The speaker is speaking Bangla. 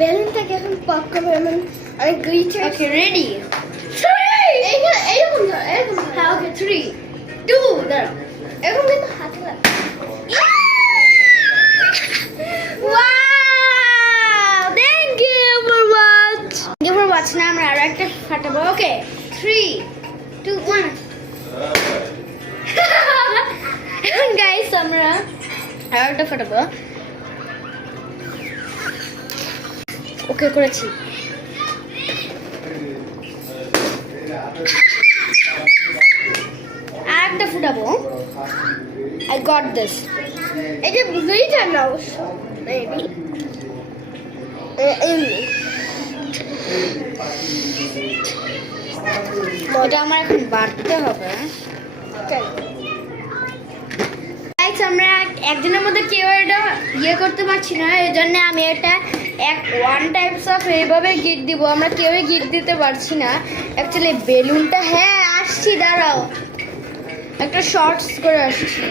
বেলুনটাকে এখন পপ করবো এমন অনেক গ্লিটার। Okay ready. এইরকম ধর, এরকম ধর। হ্যাঁ ওকে 3 2 দাঁড়াও। এরকম কিন্তু হাতে লাগে। Wow! Thank you for watch. Thank you for watch. Now আমরা আরো একটা ফাটাবো। ওকে 3 2 1 এখন গাইস আমরা আরো একটা ফাটাবো। ওকে করেছি। আরেকটা ফুটাবো। I got this. এটা গ্লিটার না অবশ্য, মেবি এমনি। এটা আমার এখন বাড়তে হবে। Guys, আমরা একজনের মধ্যে কেউ এটা ইয়ে করতে পারছি না, এই জন্য আমি এটা ওয়ান টাইপস অফ এইভাবে গিট দিব। আমরা কেউই গিট দিতে পারছি না অ্যাকচুয়ালি বেলুনটা। হ্যাঁ আসছি, দাঁড়াও একটা শর্টস করে আসছি।